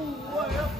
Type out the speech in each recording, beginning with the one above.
Olha,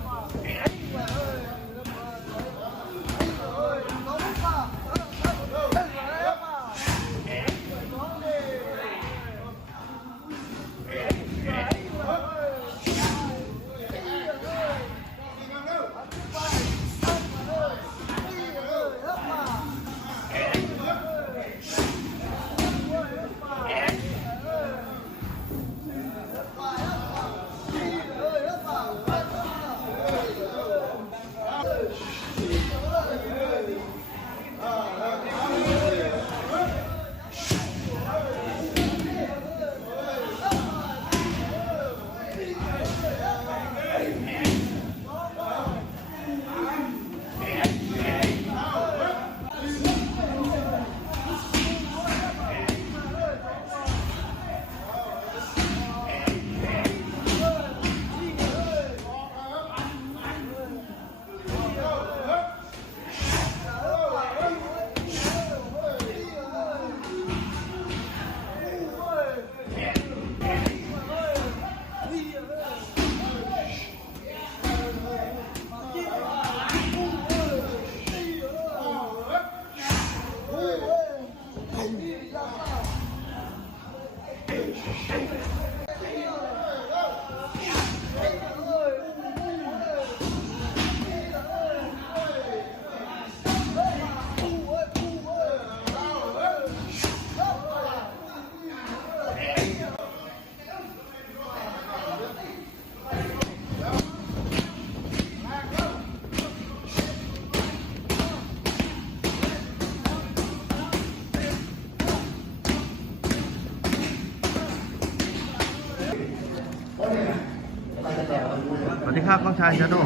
ครับน้องชายชาโด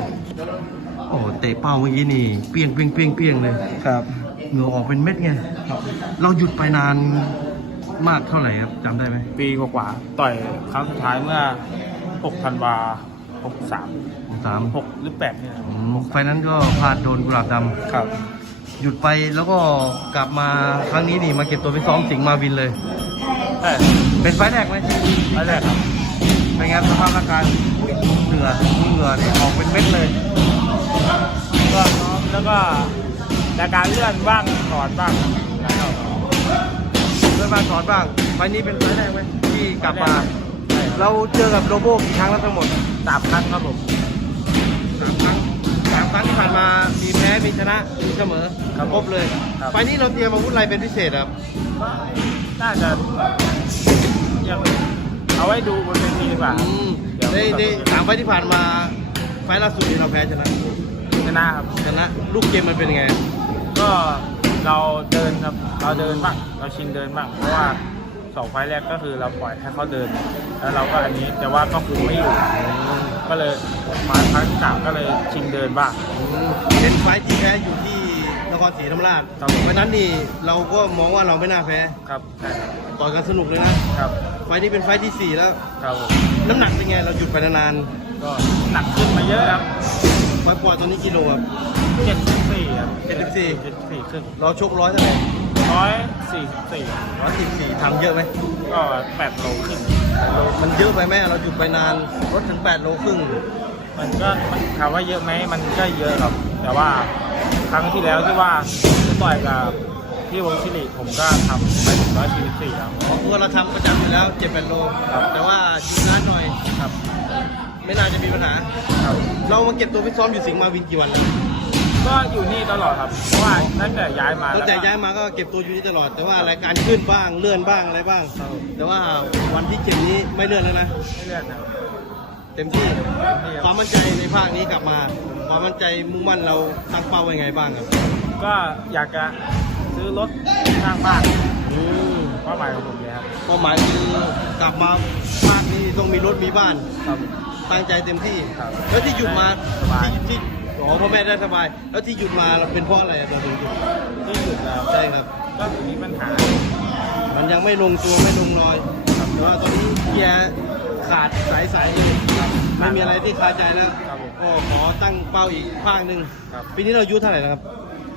โอ้เตะเป้าเมื่อกี้นี่เปี้ยงเปี้ยงเปี้ยงเปี้ยงเลยครับเหงื่อออกเป็นเม็ดไงครับเราหยุดไปนานมากเท่าไหร่ครับจำได้ไหมปีกว่าๆต่อยครั้งสุดท้ายเมื่อ6ธันวา63สาม6หรือ8เนี่ยอืมไฟล์นั้นก็พลาดโดนกุหลาบดครับำหยุดไปแล้วก็กลับมาครั้งนี้นี่มาเก็บตัวไปซ้อมสิงห์มาวินเลย ใช่เป็นไฟล์แรกไหมไม่แรกครับ เป็นไงสภาพร่างกายเหงื่อเหงื่อเนี่ยออกเป็นเม็ดเลยก็ซ้อมแล้วก็จากการเลื่อนบ้างถอดบ้างครับเพื่อนมาสอนบ้างไฟล์นี้เป็นไฟล์แรกไหมที่กลับมา เราเจอกับโลโบกี่ครั้งแล้วทั้งหมดสามครั้งครับผมสามครั้งสามครั้งที่ผ่านมามีแพ้มีชนะมีเสมอครับครบเลยครับ ไฟล์นี้เราเตรียมอาวุธอะไรเป็นพิเศษครับก็น่าจะยังเอาไว้ดูบนเวทีดีกว่าอืมเดี๋ยวในในสามไฟล์ที่ผ่านมาไฟล์ล่าสุดนี้เราแพ้ชนะชนะครับชนะลูกเกมมันเป็นยังไง ก็เราเดินครับเราเดินบ้างเราชิงเดินบ้างเพราะว่าสองไฟล์แรกก็คือเราปล่อยให้เขาเดิน แล้วเราก็อันนี้แต่ว่าก็คุมไม่อยู่ก็เลยมาครั้งที่สามก็เลยชิงเดินบ้างอืมเห็นไฟล์ที่แพ้อยู่ที่นครศรีธรรมราชครับไฟล์นั้นนี่เราก็มองว่าเราไม่น่าแพ้ ครับใช่ครับต่อยกันสนุกเลยนะ ครับ ไฟล์นี้เป็นไฟล์ที่สี่แล้ว ครับผมน้ำหนักเป็นไงเราหยุดไปนานก็หนักขึ้นมาเยอะครับๆไฟล์ปล่อยตอนนี้กิโลครับ เจ็ดสิบสี่ครับเจ็ดสิบสี่เจ็ดสิบสี่ขึ้นเราชกร้อยเท่าไหร่ร้อยสี่สิบสี่ร้อยสิบสี่ทำเยอะไหมก็แปดโลขึ้น มันเยอะไปไหมเราหยุดไปนานลดถึงแปดโลครึ่งมันก็มันถามว่าเยอะไหมมันก็เยอะครับ แต่ว่าครั้งที่แล้วที่ว่าต่อยกับ ที่วงศิริผมก็ทำไปถึงร้อยสี่สิบสี่แล้วเพราะตัวเราทำประจำอยู่แล้วเจ็ดแปดโล ครับ แต่ว่าหยุดนานหน่อย ครับไม่น่าจะมีปัญหา ครับเรามาเก็บตัวไปซ้อมอยู่สิงห์มาวินกี่วันแล้วก็อยู่นี่ตลอดครับเพราะว่าตั้งแต่ย้ายมาตั้งแต่ย้ายมาก็เก็บตัวอยู่นี่ตลอด แต่ว่ารายการขึ้นบ้างเลื่อนบ้างอะไรบ้างแต่ว่าวันที่เจ็ดนี้ไม่เลื่อนแล้วนะ ไม่เลื่อนนะครับเต็มที่เต็มที่ครับความมั่นใจในภาคนี้กลับมา ความมั่นใจมุ่งมั่นเราตั้งเป้าไว้ไงบ้างครับ ก็อยากจะ ซื้อรถสร้างบ้านอืมเป้าหมายของผมเลยครับเป้าหมายคือกลับมาภาคนี้ต้องมีรถมีบ้านครับตั้งใจเต็มที่ครับแล้วที่หยุดมาสบายที่ที่อ๋อพ่อแม่ได้สบาย แล้วที่หยุดมาเราเป็นเพราะอะไรเราถึงหยุดที่หยุดแล้วใช่ครับก็มีปัญหา มันยังไม่ลงตัวไม่ลงรอยแต่ว่าตอนนี้เกียร์ขาดสายสายเลยไม่มีอะไรที่คาใจแล้วครับผมก็ขอตั้งเป้าอีกภาคหนึ่งครับปีนี้เราอายุเท่าไหร่นะครับ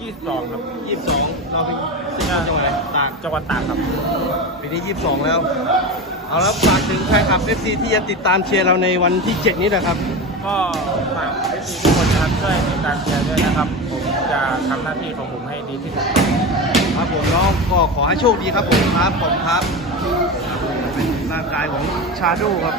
ยี่สิบสองครับยี่สิบสองเราเป็นสิงห์จังหวัดอะไรตากจังหวัดตากครับปีนี้ยี่สิบสองแล้ว เอาแล้วฝากถึงแฟนคลับเอฟซีที่จะติดตามเชียร์เราในวันที่7นี้นะครับ ก็ฝากเอฟซีทุกคนนะครับช่วยติดตามเชียร์ด้วยนะครับ ผมจะทำหน้าที่ของผมให้ดีที่สุดครับผมน้องก็ขอให้โชคดีครับผมครับผมครับเป็นร่างกายของชาโดครับ